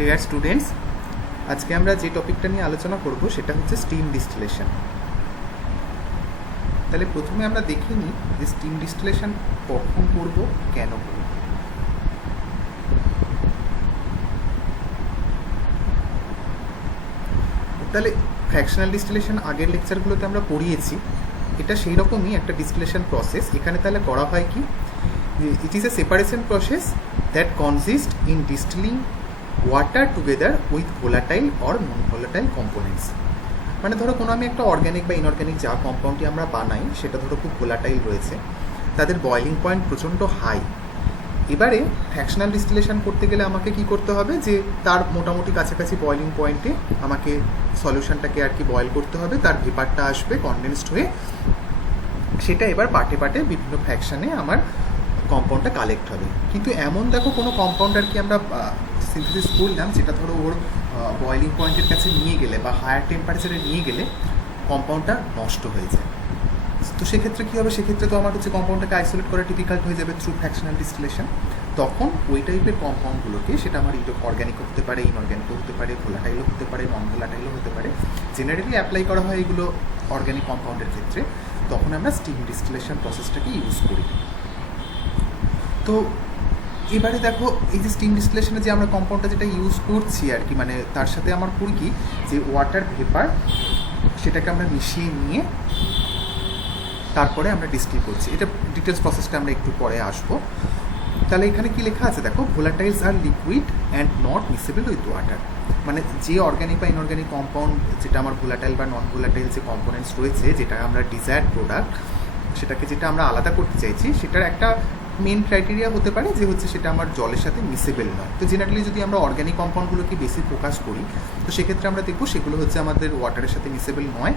Dear students, আজকে আমরা যে টপিকটা নিয়ে আলোচনা করব সেটা হচ্ছে স্টিম ডিস্টিলেশন। তাহলে প্রথমে আমরা দেখে নিই যে স্টিম ডিস্টিলেশন কখন করব, কেন করব। তাহলে ফ্র্যাকশনাল ডিস্টিলেশন আগের লেকচারগুলোতে আমরা পড়িয়েছি, এটা সেই রকমই একটা ডিস্টিলেশন প্রসেস। এখানে তাহলে করা হয় কি, it is a separation process that consist in distilling water together with volatile or non volatile components. মানে ধরো কোনো আমি একটা অর্গ্যানিক বা ইনঅর্গ্যানিক যা কম্পাউন্ডটি আমরা বানাই সেটা ধরো খুব ভোলাটাইল রয়েছে, তাদের বয়লিং পয়েন্ট প্রচণ্ড হাই। এবারে ফ্র্যাকশনাল ডিস্টিলেশন করতে গেলে আমাকে কি করতে হবে, যে তার মোটামুটি কাছাকাছি বয়লিং পয়েন্টে আমাকে সলিউশনটাকে আর কি বয়েল করতে হবে, তার ভেপারটা আসবে কনডেন্সড হয়ে, সেটা এবার পার্টে পার্টে বিভিন্ন ফ্র্যাকশানে আমার কম্পাউন্ডটা কালেক্ট হবে। কিন্তু এমন দেখো কোনো কম্পাউন্ড আর কি আমরা সিনথেসিস করলাম যেটা ধরো ওর বয়লিং পয়েন্টের কাছে নিয়ে গেলে বা হায়ার টেম্পারেচারে নিয়ে গেলে কম্পাউন্ডটা নষ্ট হয়ে যায়। তো সেক্ষেত্রে কী হবে, সেক্ষেত্রে তো আমার হচ্ছে কম্পাউন্ডটাকে আইসোলেট করা ডিফিকাল্ট হয়ে যাবে থ্রু ফ্র্যাকশনাল ডিস্টিলেশন। তখন ওই টাইপের কম্পাউন্ডগুলোকে, সেটা আমার অর্গ্যানিক হতে পারে, ইনঅর্গ্যানিকও হতে পারে, ভোলাটাইলও হতে পারে, নন ভোলাটাইলও হতে পারে, জেনারেলি অ্যাপ্লাই করা হয় এগুলো অর্গ্যানিক কম্পাউন্ডের ক্ষেত্রে। তখন আমরা স্টিম ডিস্টিলেশন প্রসেসটাকে ইউজ করি। তো এবারে দেখো এই যে স্টিম ডিস্টিলেশনে যে আমরা কম্পাউন্ডটা যেটা ইউজ করছি আর কি, মানে তার সাথে আমার করি কি, যে ওয়াটার ভেপার সেটাকে আমরা মিশিয়ে নিয়ে তারপরে আমরা ডিস্টিল করছি। এটা ডিটেলস প্রসেসটা আমরা একটু পরে আসবো। তাহলে এখানে কি লেখা আছে দেখো, ভোলাটাইলস আর liquid and not mixable with water. মানে যে অর্গ্যানিক বা ইনঅর্গ্যানিক কম্পাউন্ড যেটা আমার ভোলাটাইল বা নন ভোলাটাইল যে কম্পোনেন্টস রয়েছে, যেটা আমরা ডিজায়ার্ড প্রোডাক্ট, সেটাকে যেটা আমরা আলাদা করতে চাইছি, সেটার একটা মেন ক্রাইটেরিয়া হতে পারে যে হচ্ছে সেটা আমার জলের সাথে মিসেবল নয়। তো জেনারেলি যদি আমরা অর্গ্যানিক কম্পাউন্ডগুলোকে বেশি ফোকাস করি, তো সেক্ষেত্রে আমরা দেখবো সেগুলো হচ্ছে আমাদের ওয়াটারের সাথে মিসেবল নয়,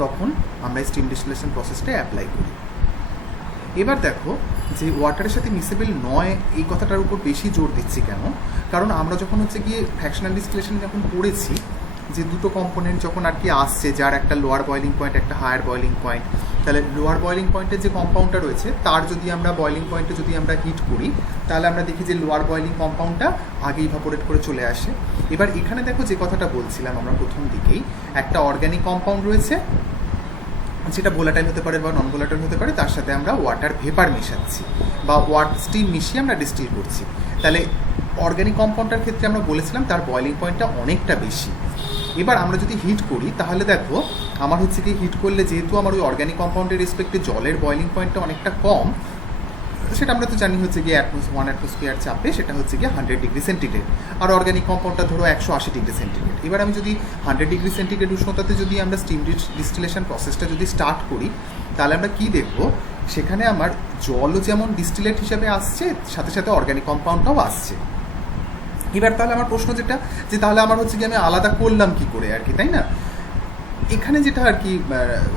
তখন আমরা স্টিম ডিস্টিলেশন প্রসেসটা অ্যাপ্লাই করি। এবার দেখো যে ওয়াটারের সাথে মিসেবল নয় এই কথাটার উপর বেশি জোর দিচ্ছি কেন, কারণ আমরা যখন হচ্ছে গিয়ে ফ্র্যাকশনাল ডিস্টিলেশন যখন পড়েছি, যে দুটো কম্পোনেন্ট যখন আর কি আসছে, যার একটা লোয়ার বয়লিং পয়েন্ট, একটা হায়ার বয়লিং পয়েন্ট, তাহলে লোয়ার বয়লিং পয়েন্টের যে কম্পাউন্ডটা রয়েছে তার যদি আমরা বয়লিং পয়েন্টে যদি আমরা হিট করি, তাহলে আমরা দেখি যে লোয়ার বয়লিং কম্পাউন্ডটা আগে ইভাপোরেট করে চলে আসে। এবার এখানে দেখো যে কথাটা বলছিলাম আমরা প্রথম দিকেই, একটা অর্গ্যানিক কম্পাউন্ড রয়েছে যেটা ভোলাটাইল হতে পারে বা নন ভোলাটাইল হতে পারে, তার সাথে আমরা ওয়াটার ভেপার মেশাচ্ছি বা স্টিম মিশিয়ে আমরা ডিস্টিল করছি। তাহলে অর্গ্যানিক কম্পাউন্ডটার ক্ষেত্রে আমরা বলেছিলাম তার বয়লিং পয়েন্টটা অনেকটা বেশি। এবার আমরা যদি হিট করি, তাহলে দেখো আমার হচ্ছে কি, হিট করলে যেহেতু আমার ওই অর্গ্যানিক কম্পাউন্ডের রেসপেক্টে জলের বয়লিং পয়েন্টটা অনেকটা কম, সেটা আমরা তো জানি হচ্ছে গিয়ে 1 অ্যাটমসফিয়ার চাপে সেটা হচ্ছে গিয়ে 100 ডিগ্রি সেন্টিগ্রেড, আর অর্গ্যানিক কম্পাউন্ডটা ধরো 180 ডিগ্রি সেন্টিগ্রেড। এবার আমি যদি 100 ডিগ্রি সেন্টিগ্রেড উষ্ণতাতে যদি আমরা স্টিম ডিস্টিলেশন প্রসেসটা যদি স্টার্ট করি, তাহলে আমরা কি দেখবো, সেখানে আমার জলও যেমন ডিস্টিলেট হিসাবে আসছে, সাথে সাথে অর্গ্যানিক কম্পাউন্ডটাও আসছে। এবার তাহলে আমার প্রশ্ন যেটা, যে তাহলে আমার হচ্ছে কি আমি আলাদা করলাম কি করে আর কি, তাই না? এখানে যেটা আর কি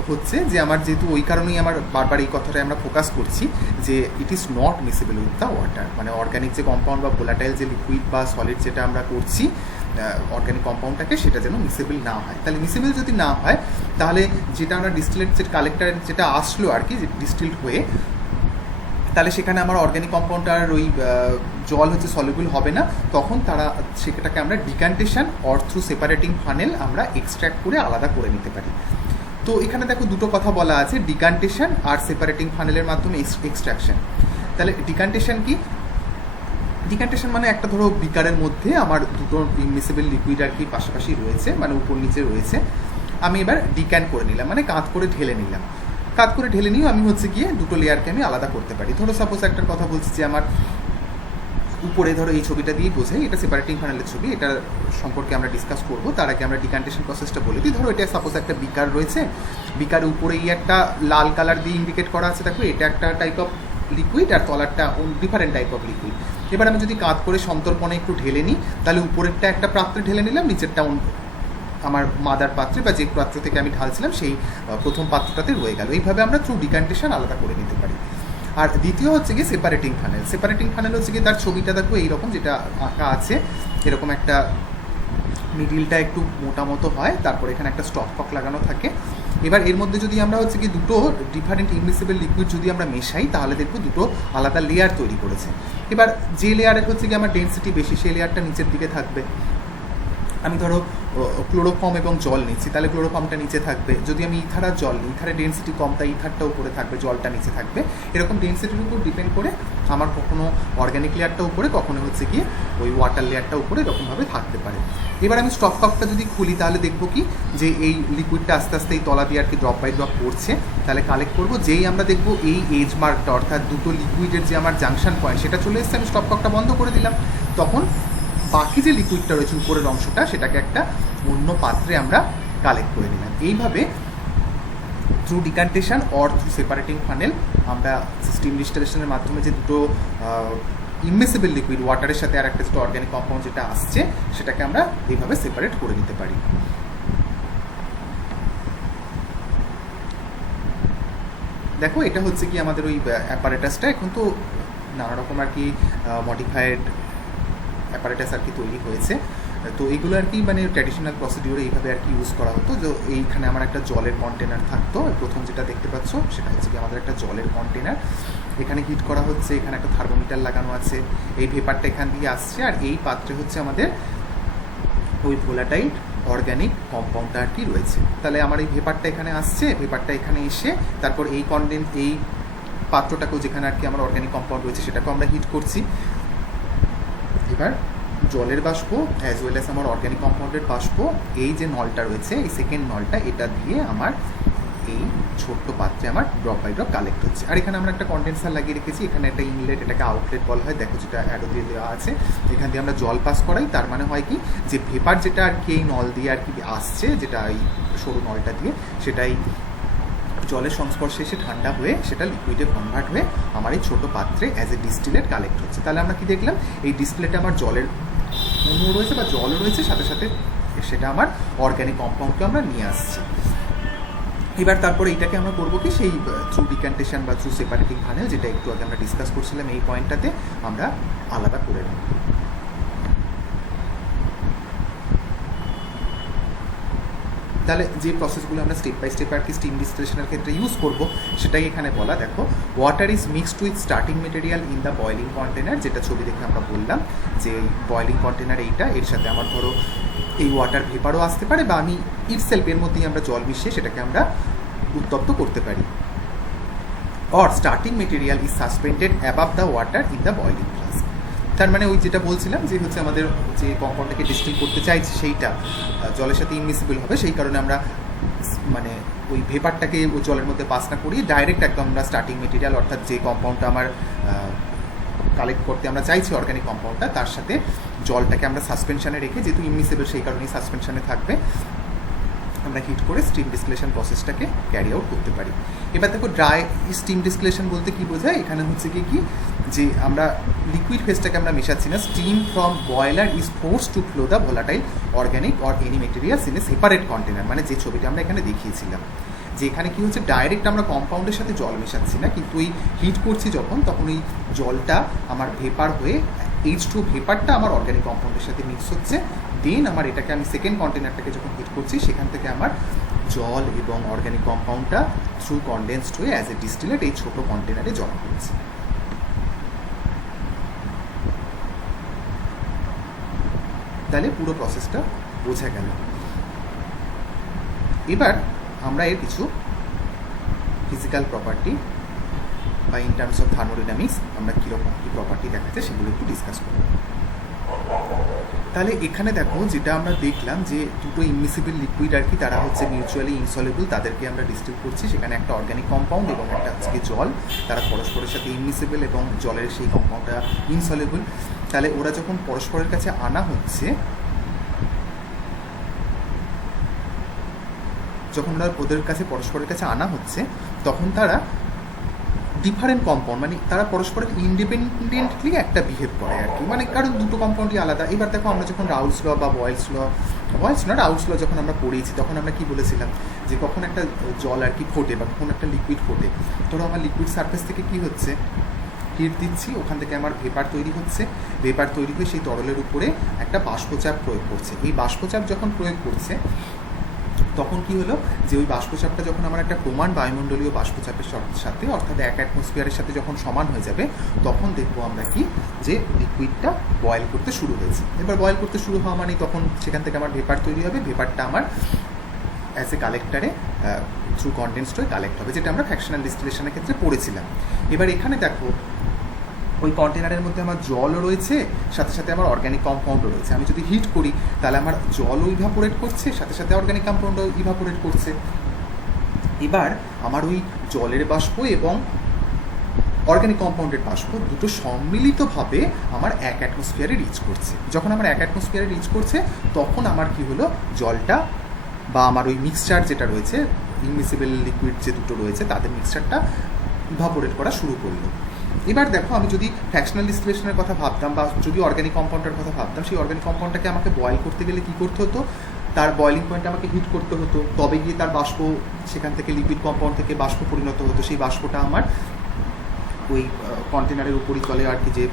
হচ্ছে, যে আমার যেহেতু ওই কারণেই আমার বারবার এই কথাটা আমরা ফোকাস করছি যে it is not mixable with the water. মানে অর্গ্যানিক যে কম্পাউন্ড বা ভোলাটাইল যে লিকুইড বা সলিড যেটা আমরা করছি অর্গ্যানিক কম্পাউন্ডটাকে, সেটা যেন মিক্সেবল না হয়। তাহলে মিক্সেবল যদি না হয়, তাহলে যেটা আমরা ডিস্টিলেট যে কালেক্টার যেটা আসলো আর কি, যে ডিস্টিলড হয়ে, তাহলে সেখানে আমার অর্গ্যানিক কম্পাউন্ডটার ওই জল হচ্ছে সলিউবল হবে না, তখন তারা সেটাকে আমরা ডিকান্টেশন অর থ্রু সেপারেটিং ফানেল আমরা এক্সট্র্যাক্ট করে আলাদা করে নিতে পারি। তো এখানে দেখো দুটো কথা বলা আছে, ডিকান্টেশন আর সেপারেটিং ফানেলের মাধ্যমে এক্সট্রাকশন। তাহলে ডিকান্টেশন কি? ডিকান্টেশন মানে একটা ধরো বিকারের মধ্যে আমার দুটো ইমিসেবল লিকুইড আর কি পাশাপাশি রয়েছে, মানে উপর নিচে রয়েছে, আমি এবার ডিক্যান্ট করে নিলাম, মানে কাঁধ করে ঢেলে নিলাম। কাত করে ঢেলে নিয়েও আমি হচ্ছে গিয়ে দুটো লেয়ারকে আমি আলাদা করতে পারি। ধরো সাপোজ একটা কথা বলছি যে আমার উপরে ধরো এই ছবিটা দিয়ে বোঝাই, এটা সেপারেটিং ফানেলের ছবি, এটা সম্পর্কে আমরা ডিসকাস করবো। তার আগে আমরা ডিকান্টেশন প্রসেসটা বলে দিই। ধরো এটা সাপোজ একটা বিকার রয়েছে, বিকারের উপরে এই একটা লাল কালার দিয়ে ইন্ডিকেট করা আছে, দেখো এটা একটা টাইপ অফ লিকুইড আর তলারটা ডিফারেন্ট টাইপ অফ লিকুইড। এবার আমি যদি কাত করে সন্তর্পণে একটু ঢেলে নিই, তাহলে উপরেরটা একটা পাত্রে ঢেলে নিলাম, নিচেরটা আমার মাদার পাত্রে বা যে পাত্র থেকে আমি ঢালছিলাম সেই প্রথম পাত্রটাতে রয়ে গেল। এইভাবে আমরা থ্রু ডিকান্টেশন আলাদা করে নিতে পারি। আর দ্বিতীয় হচ্ছে গিয়ে সেপারেটিং ফানেল। সেপারেটিং ফানেল হচ্ছে গিয়ে তার ছবিটা দেখো এইরকম, যেটা আঁকা আছে, এরকম একটা মিডিলটা একটু মোটা মতো হয়, তারপর এখানে একটা স্টপ কক লাগানো থাকে, এবার এর মধ্যে যদি আমরা হচ্ছে কি দুটো ডিফারেন্ট ইনমিসিবল লিকুইড যদি আমরা মেশাই তাহলে দেখবো দুটো আলাদা লেয়ার তৈরি করেছে। এবার যে লেয়ারের হচ্ছে কি আমার ডেন্সিটি বেশি সেই লেয়ারটা নিচের দিকে থাকবে। আমি ধরো ক্লোরোফর্ম এবং জল নিচ্ছি, তাহলে ক্লোরোফর্মটা নিচে থাকবে। যদি আমি ইথার আর জল নিই, ইথারের ডেন্সিটি কম, তাই ইথারটা উপরে থাকবে, জলটা নিচে থাকবে। এরকম ডেন্সিটির উপর ডিপেন্ড করে আমার কখনো অর্গ্যানিক লেয়ারটা উপরে, কখনো হচ্ছে গিয়ে ওই ওয়াটার লেয়ারটা উপরে, এরকমভাবে থাকতে পারে। এবার আমি স্টপ কাপটা যদি খুলি তাহলে দেখবো কি যে এই লিকুইডটা আস্তে আস্তে এই তলা দিয়ে আর কি ড্রপ বাই ড্রপ পড়ছে। তাহলে কালেক্ট করবো, যেই আমরা দেখবো এই এজ মার্কটা অর্থাৎ দুটো লিকুইডের যে আমার জাংশন পয়েন্ট সেটা চলে এসছে, আমি স্টপ কাপটা বন্ধ করে দিলাম। তখন বাকি যে লিকুইডটা রয়েছে উপরের অংশটা সেটাকে একটা অন্য পাত্রে আমরা কালেক্ট করে নিলাম। এইভাবে through decantation or through separating funnel আমরা স্টিম ডিস্টিলেশনের মাধ্যমে যে দুটো ইমমিসিবল লিকুইড ওয়াটারের সাথে আর একটা যেটা অর্গ্যানিক কম্পাউন্ড যেটা আসছে সেটাকে আমরা এইভাবে সেপারেট করে নিতে পারি। দেখো এটা হচ্ছে কি আমাদের ওই অ্যাপারেটাসটা। এখন তো নানা রকম আর কি মডিফাইড অ্যাপারেটাস আর কি তৈরি হয়েছে। তো এইগুলো আর কি মানে ট্র্যাডিশনাল প্রসিডিওরে এইভাবে আর কি ইউজ করা হতো। যে এইখানে আমার একটা জলের কন্টেনার থাকতো, প্রথম যেটা দেখতে পাচ্ছ সেটা হচ্ছে কি আমাদের একটা জলের কন্টেনার। এখানে হিট করা হচ্ছে, এখানে একটা থার্মোমিটার লাগানো আছে, এই ভেপারটা এখান দিয়ে আসছে, আর এই পাত্রে হচ্ছে আমাদের ওই ভোলাটাইল অর্গ্যানিক কম্পাউন্ডটা আর কি রয়েছে। তাহলে আমার এই ভেপারটা এখানে আসছে, ভেপারটা এখানে এসে তারপর এই এই পাত্রটাকেও যেখানে আর কি আমার অর্গ্যানিক কম্পাউন্ড রয়েছে সেটাকেও আমরা হিট করছি। এবার জলের বাষ্প অ্যাজ ওয়েল অ্যাজ আমার অর্গ্যানিক কম্পাউন্ডের বাষ্প, এই যে নলটা রয়েছে এই সেকেন্ড নলটা, এটা দিয়ে আমার এই ছোট্ট পাত্রে আমার ড্রপ বাই ড্রপ কালেক্ট হচ্ছে। আর এখানে আমরা একটা কন্ডেন্সার লাগিয়ে রেখেছি, এখানে একটা ইনলেট, এটাকে আউটলেট বলা হয়, দেখো যেটা অ্যারো দিয়ে দেওয়া আছে। এখান দিয়ে আমরা জল পাস করাই, তার মানে হয় কি যে ভেপার যেটা আর কি এই নল দিয়ে আর কি আসছে, যেটা এই সরু নলটা দিয়ে, সেটাই জলের সংস্পর্শে এসে ঠান্ডা হয়ে সেটা লিকুইডে কনভার্ট হয়ে আমার এই ছোটো পাত্রে অ্যাজ এ ডিস্টিলেট কালেক্ট হচ্ছে। তাহলে আমরা কি দেখলাম, এই ডিস্টিলেটে আমার জলের অণু রয়েছে বা জল রয়েছে, সাথে সাথে সেটা আমার অর্গ্যানিক কম্পাউন্ডকে আমরা নিয়ে আসছি। এবার তারপরে এইটাকে আমরা করবো কি সেই থ্রু ডিকান্টেশন বা থ্রু সেপারেটিং ফানেল, যেটা একটু আগে আমরা ডিসকাস করছিলাম, এই পয়েন্টটাতে আমরা আলাদা করে নেব। তাহলে যে প্রসেসগুলো আমরা স্টেপ বাই স্টেপ আর কি স্টিম ডিস্টিলেশনের ক্ষেত্রে ইউজ করবো সেটাই এখানে বলা। দেখো, water is mixed with starting material in the boiling container, যেটা ছবি দেখে আমরা বললাম যে বয়লিং কন্টেনার এইটা, এর সাথে আমার ধরো এই ওয়াটার ভেপারও আসতে পারে, বা আমি ইটসেলফের মধ্যেই আমরা জল মিশিয়ে সেটাকে আমরা উত্তপ্ত করতে পারি। Or starting material is suspended above the water in the boiling flask. তার মানে ওই যেটা বলছিলাম যে হচ্ছে আমাদের যে কম্পাউন্ডটাকে ডিস্টিল করতে চাইছি সেইটা জলের সাথে ইনমিসিবল হবে, সেই কারণে আমরা মানে ওই ভেপারটাকে ওই জলের মধ্যে পাস না করিয়ে ডাইরেক্ট একদম আমরা স্টার্টিং মেটেরিয়াল অর্থাৎ যে কম্পাউন্ডটা আমার কালেক্ট করতে আমরা চাইছি অর্গ্যানিক কম্পাউন্ডটা, তার সাথে জলটাকে আমরা সাসপেনশনে রেখে, যেহেতু ইনমিসিবল সেই কারণেই সাসপেনশনে থাকবে, আমরা হিট করে স্টিম ডিস্টিলেশন প্রসেসটাকে ক্যারি আউট করতে পারি। এবার দেখো, ড্রাই স্টিম ডিস্টিলেশন বলতে কি বোঝায়, এখানে হচ্ছে কি যে আমরা লিকুইড ফেজটাকে আমরা মেশাচ্ছি না, steam from boiler is force to flow the volatile organic or any materials in a separate container, মানে যে ছবিটা আমরা এখানে দেখিয়েছিলাম যে এখানে কি হচ্ছে ডাইরেক্ট আমরা কম্পাউন্ডের সাথে জল মেশাচ্ছি না, কিন্তু এই হিট করছি যখন, তখন এই জলটা আমার ভেপার হয়ে H2 ভেপারটা আমার অর্গ্যানিক কম্পাউন্ডের সাথে মিক্স হচ্ছে, দেন আমার এটাকে আমি সেকেন্ড কন্টেনারটাকে যখন হিট করছি সেখান থেকে আমার জল এবং অর্গ্যানিক কম্পাউন্ডটা থ্রু কনডেন্সড হয়ে অ্যাজ এ ডিস্টিলেট এই ছোটো কন্টেনারে জমা হচ্ছে। তাহলে পুরো প্রসেসটা বোঝা গেল। এবার আমরা এর কিছু ফিজিক্যাল প্রপার্টি বা ইন টার্মস অফ থার্মোডাইনামিক্স আমরা কীরকম কী প্রপার্টি দেখাচ্ছে সেগুলো একটু ডিসকাস করব। তাহলে এখানে দেখো, যেটা আমরা দেখলাম যে দুটো ইনমিসিবল লিকুইড আর কি, তারা হচ্ছে মিউচুয়ালি ইনসলেবল, তাদেরকে আমরা ডিস্টিল করছি, সেখানে একটা অর্গ্যানিক কম্পাউন্ড এবং একটা হচ্ছে জল, তারা পরস্পরের সাথে ইনমিসিবল এবং জলের সেই কম্পাউন্ডটা ইনসলেবল। তাহলে ওরা যখন পরস্পরের কাছে আনা হচ্ছে, যখন ওদের কাছে পরস্পরের কাছে আনা হচ্ছে, তখন তারা ডিফারেন্ট কম্পাউন্ড, মানে তারা পরস্পরের ইন্ডিপেন্ডেন্টলি একটা বিহেভ করে আর কি, মানে কারণ দুটো কম্পাউন্ডই আলাদা। এবার দেখো, আমরা যখন রাউলস ল বা রাউলস ল যখন আমরা পড়িয়েছি, তখন আমরা কি বলেছিলাম যে কখন একটা জল আর কি ফোটে বা কখন একটা লিকুইড ফোটে, ধরো আমার লিকুইড সারফেস থেকে কি হচ্ছে, হিট দিচ্ছি, ওখান থেকে আমার ভেপার তৈরি হচ্ছে, ভেপার তৈরি হয়ে সেই তরলের উপরে একটা বাষ্পচাপ প্রয়োগ করছে। এই বাষ্পচাপ যখন প্রয়োগ করছে, তখন কি হলো যে ওই বাষ্পচাপটা যখন আমার একটা প্রমাণ বায়ুমণ্ডলীয় বাষ্পচাপের সাথে অর্থাৎ 1 অ্যাটমসফিয়ারের সাথে যখন সমান হয়ে যাবে, তখন দেখবো আমরা কি যে লিকুইডটা বয়েল করতে শুরু হয়েছে। এবার বয়েল করতে শুরু হওয়া মানে তখন সেখান থেকে আমার ভেপার তৈরি হবে, ভেপারটা আমার অ্যাজ এ কালেক্টারে থ্রু কনডেন্সড হয়ে কালেক্ট হবে, যেটা আমরা ফ্র্যাকশনাল ডিস্টিলেশনের ক্ষেত্রে পড়েছিলাম। এবার এখানে দেখো ওই কন্টেনারের মধ্যে আমার জলও রয়েছে, সাথে সাথে আমার অর্গ্যানিক কম্পাউন্ডও রয়েছে। আমি যদি হিট করি তাহলে আমার জলও ইভাপোরেট করছে, সাথে সাথে অর্গ্যানিক কম্পাউন্ডও ইভাপোরেট করছে। এবার আমার ওই জলের বাষ্প এবং অর্গ্যানিক কম্পাউন্ডের বাষ্প দুটো সম্মিলিতভাবে আমার 1 অ্যাটমসফিয়ারে রিচ করছে। যখন আমার 1 অ্যাটমসফিয়ারে রিচ করছে তখন আমার কি হলো, জলটা বা আমার ওই মিক্সচার যেটা রয়েছে, ইনমিসিবল লিকুইড যে দুটো রয়েছে তাদের মিক্সচারটা ইভাপোরেট করা শুরু করলো। এবার দেখো আমি যদি ফ্র্যাকশনাল ডিস্টিলেশনের কথা ভাবতাম বা যদি অর্গ্যানিক কম্পাউন্ডের কথা ভাবতাম, সেই অর্গ্যানিক কম্পাউন্ডটাকে আমাকে বয়েল করতে গেলে কী করতে হতো, তার বয়েলিং পয়েন্টে আমাকে হিট করতে হতো, তবে গিয়ে তার বাষ্প সেখান থেকে লিকুইড কম্পাউন্ড থেকে বাষ্প পরিণত হতো। সেই বাষ্পটা আমার ওই কন্টেনারের উপরই তলে আর কি যে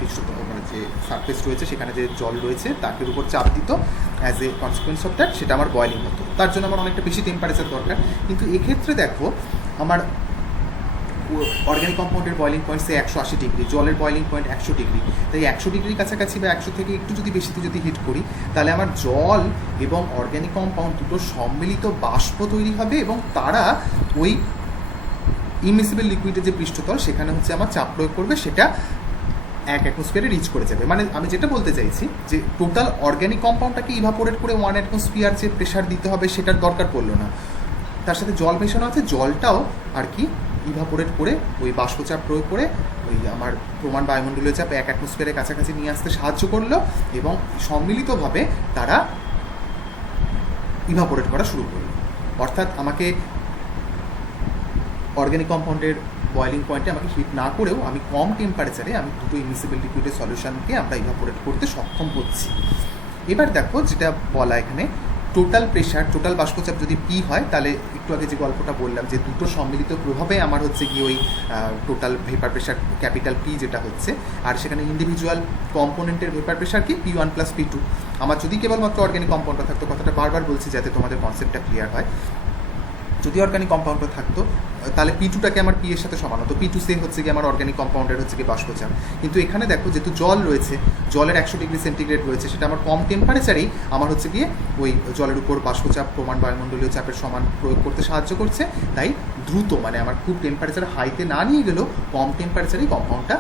মানে যে সারফেস রয়েছে সেখানে যে জল রয়েছে তাকে উপর চাপ দিত, as a consequence of that সেটা আমার বয়েলিং হতো। তার জন্য আমার অনেকটা বেশি টেম্পারেচার দরকার। কিন্তু এক্ষেত্রে দেখো আমার অর্গ্যানিক কম্পাউন্ডের বয়েলিং পয়েন্ট সে 180 ডিগ্রি, জলের বয়েলিং পয়েন্ট 100 ডিগ্রি। তাই 100 ডিগ্রির কাছাকাছি বা 100 থেকে একটু যদি বেশিতে যদি হিট করি তাহলে আমার জল এবং অর্গ্যানিক কম্পাউন্ড দুটো সম্মিলিত বাষ্প তৈরি হবে এবং তারা ওই ইমিসিবল লিকুইডের যে পৃষ্ঠতল সেখানে হচ্ছে আমার চাপ প্রয়োগ করবে, সেটা 1 অ্যাটমসফিয়ারে রিচ করে যাবে। মানে আমি যেটা বলতে চাইছি যে টোটাল অর্গ্যানিক কম্পাউন্ডটাকে ইভাপোরেট করে 1 অ্যাটমসফিয়ার যে প্রেশার দিতে হবে সেটার দরকার পড়লো না। তার সাথে জল মেশানো আছে, জলটাও আর কি ইভাপোরেট করে ওই বাষ্পচাপ প্রয়োগ করে ওই আমার প্রমাণ বায়ুমণ্ডলীয় চাপ 1 অ্যাটমসফিয়ারের কাছাকাছি নিয়ে আসতে সাহায্য করলো এবং সম্মিলিতভাবে তারা ইভাপোরেট করা শুরু করলো। অর্থাৎ আমাকে অর্গ্যানিক কম্পাউন্ডের বয়েলিং পয়েন্টে আমাকে হিট না করেও আমি কম টেম্পারেচারে আমি দুটো ইমিসিবল লিকুইডের সলিউশনকে আমরা ইভাপোরেট করতে সক্ষম হচ্ছি। এবার দেখো যেটা বলা এখানে, টোটাল প্রেশার, টোটাল বাষ্পচাপ যদি পি হয় তাহলে একটু আগে যে গল্পটা বললাম যে দুটো সম্মিলিত প্রভাবে আমার হচ্ছে গিয়ে ওই total vapour pressure capital P যেটা হচ্ছে, আর সেখানে ইন্ডিভিজুয়াল কম্পোনেন্টের ভেপার প্রেশার কি P1 + P2। আমার যদি কেবলমাত্র অর্গ্যানিক কম্পাউন্ডটা থাকতো, কথাটা বারবার বলছি যাতে তোমাদের কনসেপ্টটা ক্লিয়ার হয়, যদি অর্গ্যানিক কম্পাউন্ডটা থাকতো তাহলে P2টাকে আমার P এর সাথে সমান হতো, P2 সে হচ্ছে গিয়ে আমার অর্গ্যানিক কম্পাউন্ডের হচ্ছে গিয়ে বাষ্পচাপ। কিন্তু এখানে দেখো যেহেতু জল রয়েছে, জলের 100 ডিগ্রি সেন্টিগ্রেড রয়েছে, সেটা আমার কম টেম্পারেচারেই আমার হচ্ছে গিয়ে ওই জলের উপর বাষ্পচাপ প্রমাণ বায়ুমণ্ডলীয় চাপের সমান প্রয়োগ করতে সাহায্য করছে। তাই দ্রুত মানে আমার খুব টেম্পারেচার হাইতে না নিয়ে গেলেও কম টেম্পারেচারেই কম্পাউন্ডটা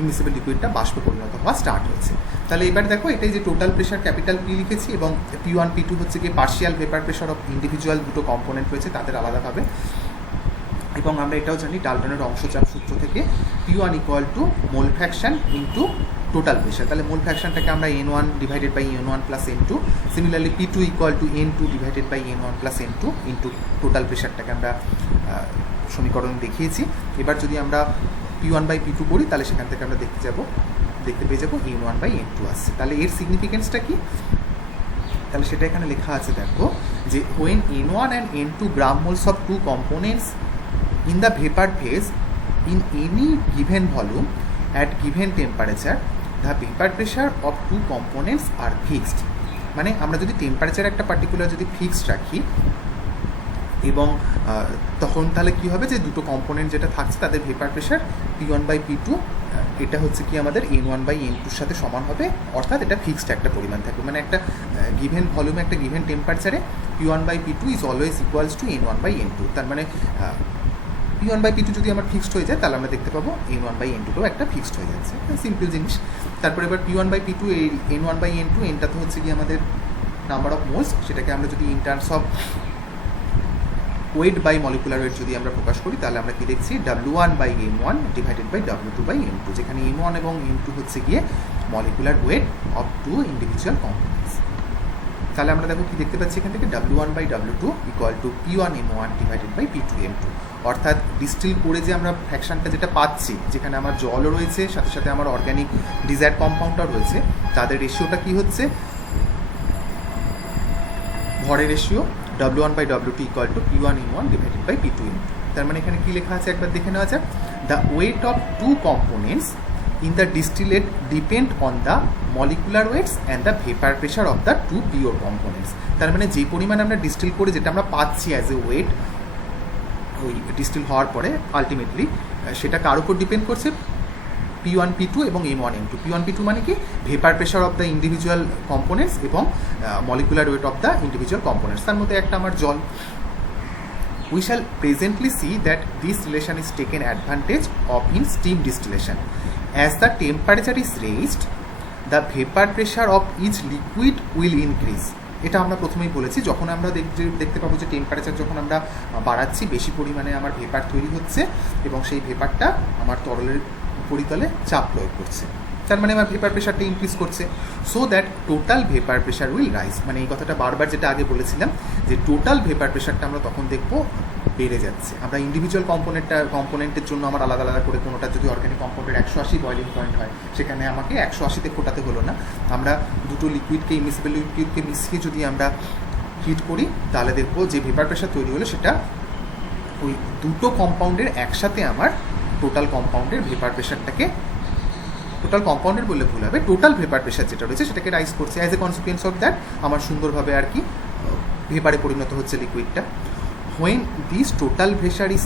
ইমিসিবল লিকুইডটা বাষ্পে পরিণত হওয়া স্টার্ট হয়েছে। তাহলে এবার দেখো এটাই যে টোটাল প্রেশার ক্যাপিটাল পি লিখেছি এবং P1 P2 হচ্ছে গিয়ে partial vapour pressure of individual দুটো কম্পোনেন্ট রয়েছে তাদের আলাদাভাবে। এবং আমরা এটাও জানি ডাল্টনের অংশচাপ সূত্র থেকে P1 = মোল ফ্র্যাকশন ইন্টু টোটাল প্রেশার। তাহলে মোল ফ্র্যাকশনটাকে আমরা N1 / N1 + N2, similarly P2 = N2 / N1 + N2 into total প্রেশারটাকে আমরা সমীকরণ দেখিয়েছি। এবার যদি আমরা P1/P2 করি তাহলে সেখান থেকে আমরা দেখতে পেয়ে যাবো N1/N2 আসছে। তাহলে এর সিগনিফিকেন্সটা কি, তাহলে সেটা এখানে লেখা আছে দেখো যে when N1 and N2 gram moles of two components in the vapor phase in any given volume at given temperature, the vapor pressure of two components are fixed। মানে আমরা যদি টেম্পারেচার একটা পার্টিকুলার যদি ফিক্সড রাখি এবং তখন তাহলে কী হবে যে দুটো কম্পোনেন্ট যেটা থাকছে তাদের ভেপার প্রেশার P1/P2 এটা হচ্ছে কি আমাদের N1/N2-র সাথে সমান হবে, অর্থাৎ এটা ফিক্সড একটা পরিমাণ থাকবে। মানে একটা গিভেন ভলিউমে একটা গিভেন টেম্পারেচারে P1/P2 is always equals to N1/N2। তার মানে P1/P2 যদি আমার ফিক্সড হয়ে যায় তাহলে আমরা দেখতে পাবো N1/N2টাও একটা ফিক্সড হয়ে যাচ্ছে, সিম্পল জিনিস। তারপরে এবার P1/P2 এই N1/N2 এনটা তো হচ্ছে কি আমাদের নাম্বার অফ মোলস, সেটাকে আমরা যদি in terms of weight by molecular weight যদি আমরা প্রকাশ করি তাহলে আমরা কি দেখছি W1/M1 / W2/M2, যেখানে M1 এবং M2 হচ্ছে গিয়ে molecular weight of two individual components. তাহলে আমরা দেখো কি দেখতে পাচ্ছি এখান থেকে W1/W2 = P1M1 / P2M2। অর্থাৎ ডিস্টিল করে যে আমরা ফ্র্যাকশনটা যেটা পাচ্ছি, যেখানে আমার জলও রয়েছে সাথে সাথে আমার অর্গ্যানিক ডিজায়ার্ড কম্পাউন্ডটাও রয়েছে, তাদের রেশিওটা কি হচ্ছে, ভরের রেশিও W1/W2 = P1M1 / P2M2। তার মানে এখানে কি লেখা আছে একবার দেখে নেওয়া যাক, the weight of two components in the distillate depend on the molecular weights and the vapor pressure of the two pure components. তার মানে যে পরিমাণ আমরা ডিস্টিল করে যেটা আমরা পাচ্ছি অ্যাজ এ ওয়েট ওই ডিস্টিল হওয়ার পরে আলটিমেটলি সেটা কার উপর ডিপেন্ড করছে, P1 P2 এবং M1 M2. P1 P2 মানে কি vapour pressure of the individual components এবং molecular weight of the individual components. তার মধ্যে একটা আমার জল। We shall presently see that this relation is taken advantage of in steam distillation. As the temperature is raised, the vapor pressure of each liquid will increase. এটা আমরা প্রথমেই বলেছি, যখন আমরা দেখতে পাবো যে টেম্পারেচার যখন আমরা বাড়াচ্ছি বেশি পরিমাণে আমার ভেপার তৈরি হচ্ছে এবং সেই ভেপারটা আমার তরলের উপরিতলে চাপ প্রয়োগ করছে, তার মানে আমার ভেপার প্রেশারটা ইনক্রিজ করছে। So that total vapour pressure will rise, মানে এই কথাটা বারবার যেটা আগে বলেছিলাম যে টোটাল ভেপার প্রেশারটা আমরা তখন দেখবো বেড়ে যাচ্ছে। আমরা ইন্ডিভিজুয়াল কম্পোনেন্টের জন্য আমার আলাদা আলাদা করে কোনোটা যদি অর্গ্যানিক কম্পাউন্ডের 180 বয়লিং পয়েন্ট হয়, সেখানে আমাকে 180-তে ফোটাতে হলো না। আমরা দুটো লিকুইডকে ইমিসিবল লিকুইডকে মিশিয়ে যদি আমরা হিট করি তাহলে দেখবো যে ভেপার প্রেশার তৈরি হলো সেটা ওই দুটো কম্পাউন্ডের একসাথে আমার টোটাল কম্পাউন্ডের ভেপার প্রেশারটাকে, টোটাল কম্পাউন্ডের বললে ভুল হবে, টোটাল ভেপার প্রেশার যেটা রয়েছে সেটাকে রাইজ করছে। As a consequence of that আমার সুন্দরভাবে আর কি ভেপারে পরিণত হচ্ছে লিকুইডটা। When this total pressure is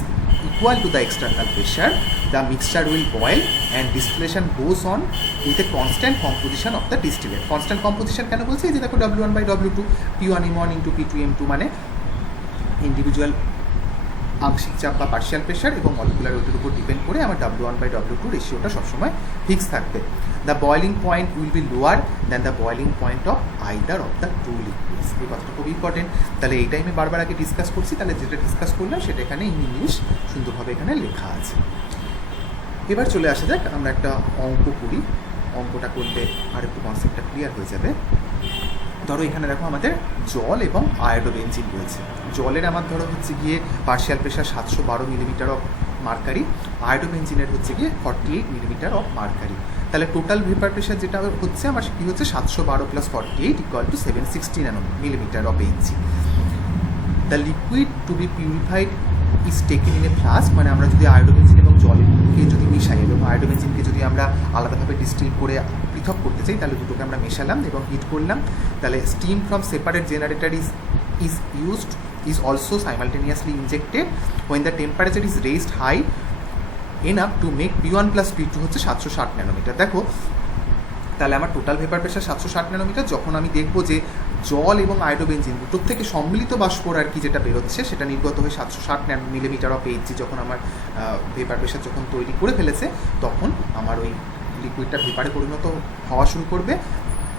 equal to the external pressure, the mixture will boil and distillation goes on with a constant composition of the distillate. Constant composition কেন বলছি, এই যে দেখো W1/W2 P1 M1 into P2 M2 মানে individual আংশিক চাপ বা partial pressure এবং মলিকুলার ওয়েটের উপর ডিপেন্ড করে আমার W1/W2 রেশিওটা সবসময় ফিক্স থাকবে। The boiling point will be lower than the boiling point of either of the two liquids. এই কথাটা খুব ইম্পর্টেন্ট। তাহলে এইটাই আমি বারবার আগে ডিসকাস করছি, তাহলে যেটা ডিসকাস করলাম সেটা এখানে ইংলিশ সুন্দরভাবে এখানে লেখা আছে। এবার চলে আসা যাক, আমরা একটা অঙ্ক করি, অঙ্কটা করলে আর একটু কনসেপ্টটা ক্লিয়ার হয়ে যাবে। ধরো এখানে দেখো আমাদের জল এবং আয়োডোবেনজিন রয়েছে। জলের আমার ধরো হচ্ছে গিয়ে partial pressure 712 millimetre of mercury, আয়োডোবেনজিনের হচ্ছে গিয়ে 48 মিলিমিটার অফ মার্কারি। তাহলে টোটাল ভেপার প্রেশার যেটা হচ্ছে আমার কী হচ্ছে 712 + 48 = 760 মিলিমিটার অফ এনজি। The liquid to be purified is taken in a flask, মানে আমরা যদি আয়োডোবেনজিন এবং জলকে যদি মিশাই এবং আয়োডোবেনজিনকে যদি আমরা আলাদাভাবে ডিস্টিল করে পৃথক করতে চাই তাহলে দুটোকে আমরা মেশালাম এবং হিট করলাম। তাহলে steam from separate generator is also simultaneously injected when the temperature is raised high enough to make P1 + P2 হচ্ছে 760 ন্যানোমিটার। দেখো তাহলে আমার টোটাল ভেপার প্রেশার 760 ন্যানোমিটার। যখন আমি দেখবো যে জল এবং আয়োডোবেনজিন দুটোর থেকে সম্মিলিত বাষ্পর আর কি যেটা বেরোচ্ছে সেটা নির্গত হয়ে 760 মিলিমিটার অফ এইচজি যখন আমার ভেপার প্রেশার যখন তৈরি করে ফেলেছে তখন আমার ওই লিকুইডটা ভেপারে পরিণত হওয়া শুরু করবে,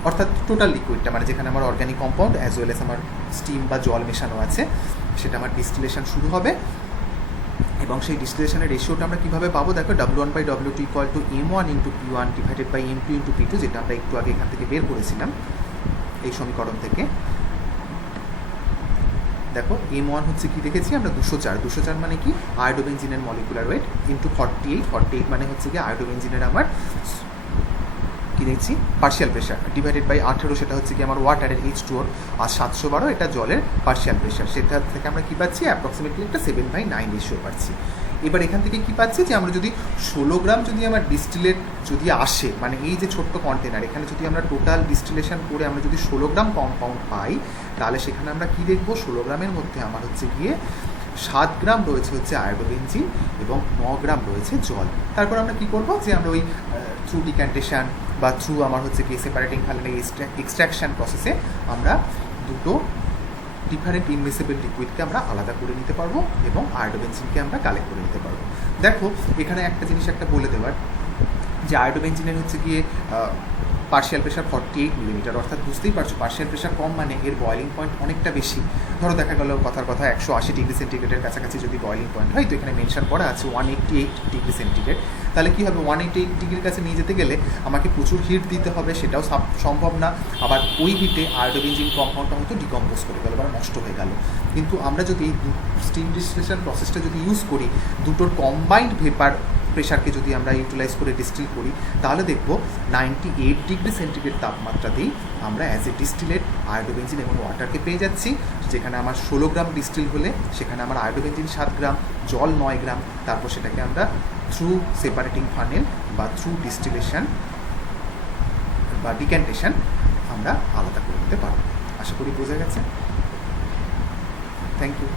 অর্থাৎ টোটাল লিকুইডটা মানে যেখানে আমার organic compound as well as আমার স্টিম বা জল মেশানো আছে সেটা আমার ডিস্টিলেশন শুরু হবে। এবং সেই ডিস্টিলেশনের রেশিওটা আমরা কীভাবে পাবো, দেখো W1/W2 = M1 × P1 / M2 × P2, যেটা আমরা একটু আগে এখান থেকে বের করেছিলাম এই সমীকরণ থেকে। দেখো M1 হচ্ছে কি দেখেছি আমরা 204 মানে কি আয়োডোবেনজিনের মলিকুলার ওয়েট ইন্টু 48 মানে হচ্ছে কি আয়োডোবেনজিনের আমার কি দেখছি পার্শিয়াল প্রেশার /18 সেটা হচ্ছে কি আমার ওয়াটারের H2O, আর 712 এটা জলের পার্শিয়াল প্রেশার, সেটা থেকে আমরা কী পাচ্ছি অ্যাপ্রক্সিমেটলি একটা 7/9 রেশিও পাচ্ছি। এবার এখান থেকে কী পাচ্ছি যে আমরা যদি 16 গ্রাম যদি আমার ডিস্টিলেট যদি আসে, মানে এই যে ছোট্ট কন্টেনার এখানে যদি আমরা টোটাল ডিস্টিলেশন করে আমরা যদি 16 গ্রাম কম্পাউন্ড পাই তাহলে সেখানে আমরা কী দেখবো 16 গ্রামের মধ্যে আমার হচ্ছে গিয়ে 7 গ্রাম রয়েছে হচ্ছে আয়োডোবেনজিন এবং 9 গ্রাম রয়েছে জল। তারপর আমরা কী করবো যে আমরা ওই থ্রু ডিক্যান্টেশন বা থ্রু আমার হচ্ছে কি সেপারেটিং খালি এক্সট্রাকশন প্রসেসে আমরা দুটো ডিফারেন্ট ইনমিসিবল লিকুইডকে আমরা আলাদা করে নিতে পারবো এবং আয়োডোবেনজিনকে আমরা কালেক্ট করে নিতে পারবো। দেখো এখানে একটা জিনিস একটা বলে দেওয়ার যে আয়োডোবেনজিনের হচ্ছে গিয়ে পার্শিয়াল প্রেশার 48 মিলিমিটার, অর্থাৎ বুঝতেই পারছো পার্শিয়াল প্রেশার কম মানে এর বয়লিং পয়েন্ট অনেকটা বেশি। ধরো দেখা গেল কথার কথা 180 ডিগ্রি সেন্টিগ্রেডের কাছাকাছি যদি বয়লিং পয়েন্ট হয়, তো এখানে মেনশন করা আছে 188 ডিগ্রি সেন্টিগ্রেড। তাহলে কী হবে 188 ডিগ্রির কাছে নিয়ে যেতে গেলে আমাকে প্রচুর হিট দিতে হবে, সেটাও সম্ভব না। আবার ওই হিটে আয়োডোবেনজিন কম্পাউন্ডটা হয়তো ডিকম্পোজ করে গেল বা নষ্ট হয়ে গেল। কিন্তু আমরা যদি স্টিম ডিস্টিলেশন প্রসেসটা যদি ইউজ করি, দুটোর কম্বাইন্ড ভেপার প্রেশারকে যদি আমরা ইউটিলাইজ করে ডিস্টিল করি তাহলে দেখব 98 ডিগ্রি সেন্টিগ্রেড তাপমাত্রাতেই আমরা অ্যাজ এ ডিস্টিলেট আয়োডোবেনজিন এবং ওয়াটারকে পেয়ে যাচ্ছি। যেখানে আমার 16 গ্রাম ডিস্টিল হলে সেখানে আমার আয়োডোবেনজিন 7 গ্রাম, জল 9 গ্রাম, তারপর সেটাকে আমরা থ্রু সেপারেটিং ফানেল বা থ্রু ডিস্টিলেশন বা ডিক্যান্টেশন আমরা আলাদা করে নিতে পারবো। আশা করি বোঝা গেছে। Thank you.